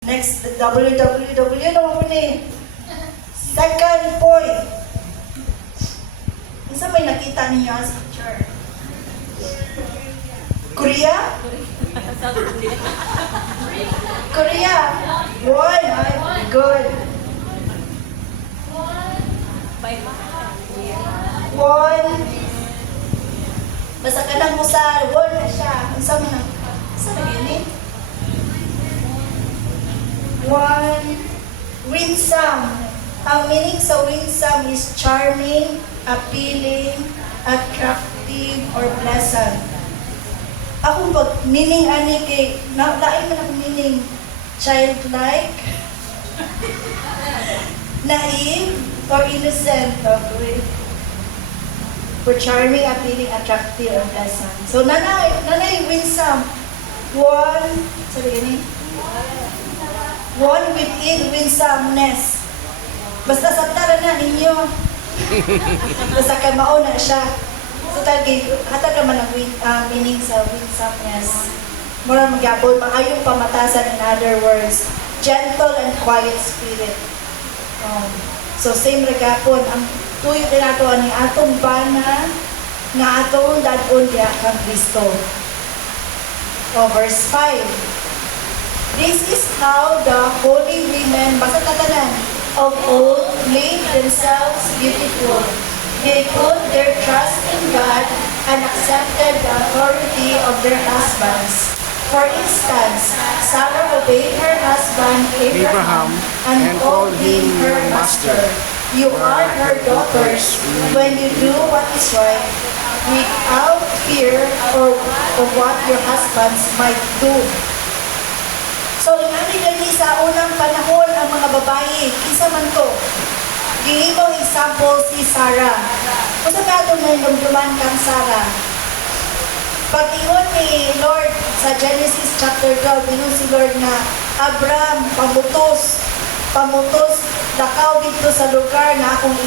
Next, www naman po ni. Second point. Isa may nakita niyo as picture? Korea? Korea. One. Ay, good. One. Basta ka lang mo sa one na siya. Isa mo na. Isa na yun eh. One. Winsome. Ang meaning sa winsome is charming, appealing, attractive, or pleasant. Ako pag meaning ani kay, lain man ako meaning childlike, naive, or innocent. Okay. For charming, appealing, attractive, or pleasant. So, nanay winsome. One, sabi gani? One within winsomeness. Basta sabtara na ninyo. Basta ka mauna siya. So, hatag naman ang meaning sa winsomeness. Mura magyabol, maayong pamatasan, in other words. Gentle and quiet spirit. So, same regapon. Ang tuyo din ato ni atong bana nga atong dadon diya kang Kristo. Verse 5. This is how the holy women, basta tatanan, of old made themselves beautiful. They put their trust in God and accepted the authority of their husbands. For instance, Sarah obeyed her husband Abraham and called him her master. You are her daughters when you do what is right, without fear of what your husbands might do. So, ingani gani sa unang panahon ang mga babae, kinsa man to. Gihimong example si Sarah. Kung sa katong nandumduman kang Sarah, pag-ingon ni Lord sa Genesis chapter 12, ingon si Lord na Abraham, pamutos, lakaw dito sa lugar na akong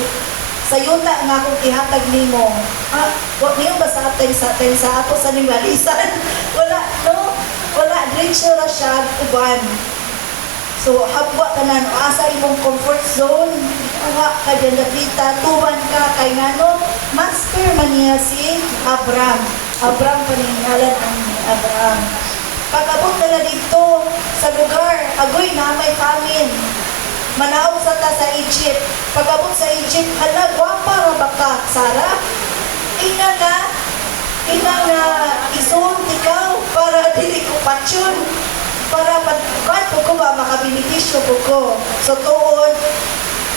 sa yuta nga akong ihatag nimo. Wag niyo ba sa atin sa ato sa ningalisan? Wala, no? Wala, diretso na siya, uban. So, habwa ka na, asa imong comfort zone, uha ka dyan nakita, tuban ka, kay ngano, master man niya si Abraham. Abraham paningalan ang Abraham. Pag-abot na dito sa lugar, agoy na may famine. Manaog sa ta sa Egypt. Pag-abot sa Egypt, hala, gwapa ra ba ka, Sarah? Ina nga, isuon ikaw para dili ko patsyon. Para pagkuhan po ko ba, makabilitisyo po ko. So, tuon,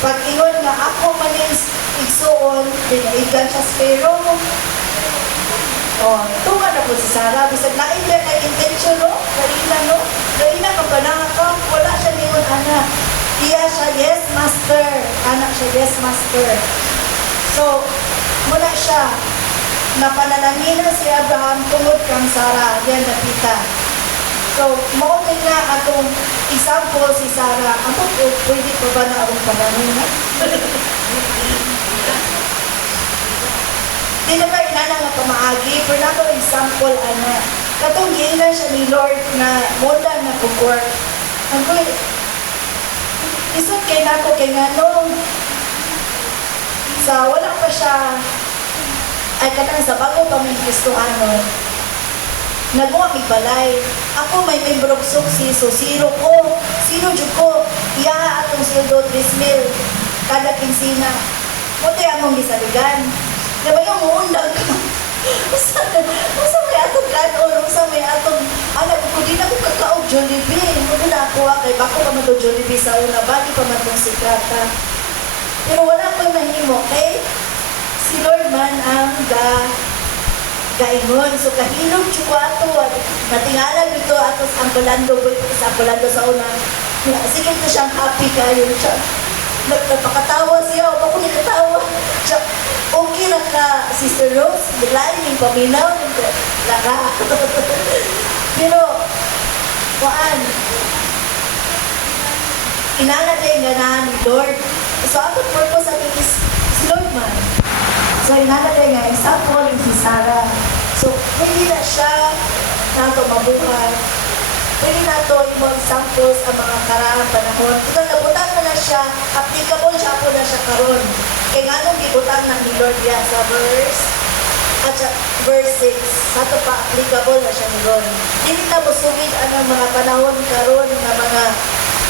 pag ingon nga ako manis igsuon, dinaigan siya spero. Tunga na po si Sarah. Bisag lain na kay intention, no? Laina ka ba na ka? Wala siya ningon, anak. Iya siya, yes, master. Anak siya, yes, master. So, muna siya. Napanalangin si Abraham tungod kang Sarah. Yan nakita. So, mautin nga atong example si Sarah. Ako po, pwede pa ba na akong panalangin? Di na ba inanang nga pamaagi? Pero na itong example, anak. Katong giinan siya ni Lord na mula na kukor. Ako, isot kay na ako kay nga nung sa wala pa siya ay katang sa bago pa may Kristohano, nagawa may balay. Ako may membrong suksi, so sino dyan ko, iya atong sildo 3,000 kada kinsina. Muti among gisaligan. Diba yung muundag ka? Usa may atong kanon, usa may atong, anak ko, di na ko kakaog Jollibee. Muna na ako, kay bako pa man to Jollibee sa una, bali pa man tong sikata. Pero wala ko mahimo, okay? Si Lord man ang gaingon. So, kahilog siya ato. Natingalan dito ato sa ambulando. Sa ambulando sa una. Sige ito siyang happy kayo. Nagpakatawa siya. O ako nagkatawa. Siya, okay na ka, Sister Rose. Biglain yung paminaw. Laka. Pero, kuan, inanad yung ganahan ni Lord. So, atong purpose natin is si Lord man. So, inanatay nga, example yung si Sarah. So, hindi na siya nato mabuhay. pwede na ito yung examples ang mga karaang panahon. Ito nabutan mo na siya, applicable siya po na siya karon. Kaya nga nung gibutan na ni Lord yan sa verse 6, sa ito pa applicable na siya ni Lord. Dili na mo sumid ang mga panahon karon na mga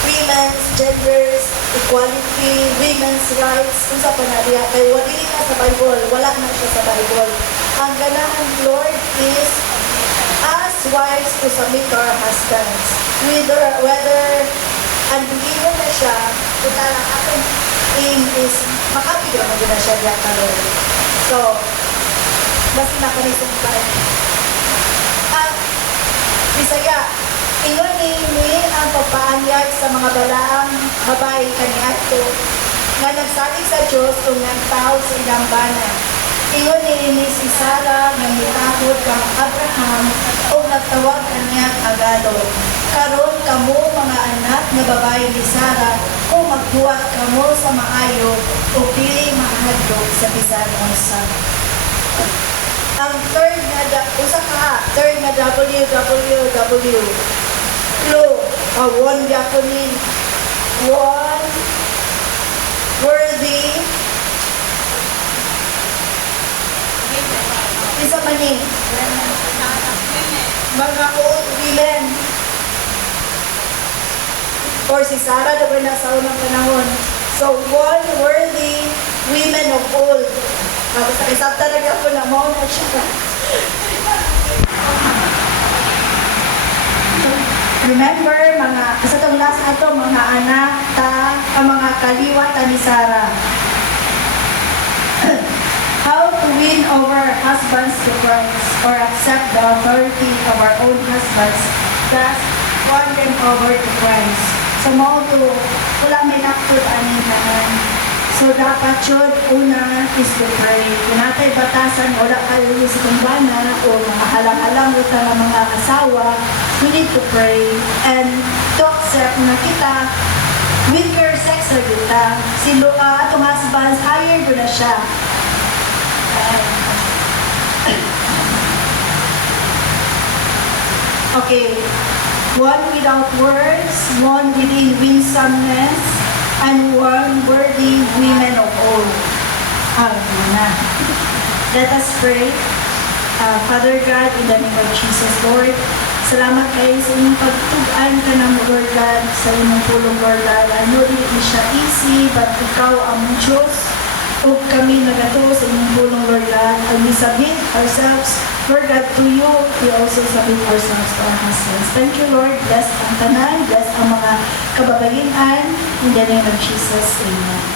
women's, genders, equality, women's rights, kung sa panariya. Kaya wala na sa Bible, wala na siya sa Bible. Ang ganahan Lord is as wives to submit to our husbands. Whether unbeliever na siya, kita lang aking aim is makapigyan mo na siya diya ka Lord. So, basta na kanisungkay. At Bisaya, ingon ni ang pagpaanyag sa mga balaang babae kaniadto nga nagsalig sa Dios kung nagtao sa ilang bana. Ingon ni si Sarah nga mitahod kang Abraham o nagtawag kanya agado. Karon kamo mga anak nga babae ni Sarah kung magbuhat kamo sa maayo o pili mahadlok sa bisan unsa. Ang third na WWW. One diakoni, one worthy, isa man ni mga old women, or si Sarah na ba nasa unang panahon. So, one worthy women of old. Basta isap talaga po na mo na siya. Remember, sa itong last ato, mga anak, ang mga kaliwa ni Sarah. How to win over husbands to Christ or accept the authority of our own husbands, thus won them over to Christ. So, wala may naktod aning tanan. So, dapat yun, una is to pray. Kung natay batasan, wala kayo sa kumbana o mga halang-halang uta ng mga asawa, we need to pray and to accept na kita weaker sex na kita. Atong husbands, higher ko na siya. Okay. One without words, one within winsomeness, and one worthy women of all. Let us pray. Father God, in the name of Jesus, Lord, salamat kayo sa inyong pagtugan ka ng Lord God, sa inyong pulong Lord God. I know hindi siya easy, but ikaw ang Diyos. O kami nagato sa inyong pulong Lord God. And we submit ourselves, Lord God, to you. We also submit ourselves to our husbands. Thank you, Lord. Bless ang tanan, bless ang mga kababaihan. In the name of Jesus, amen.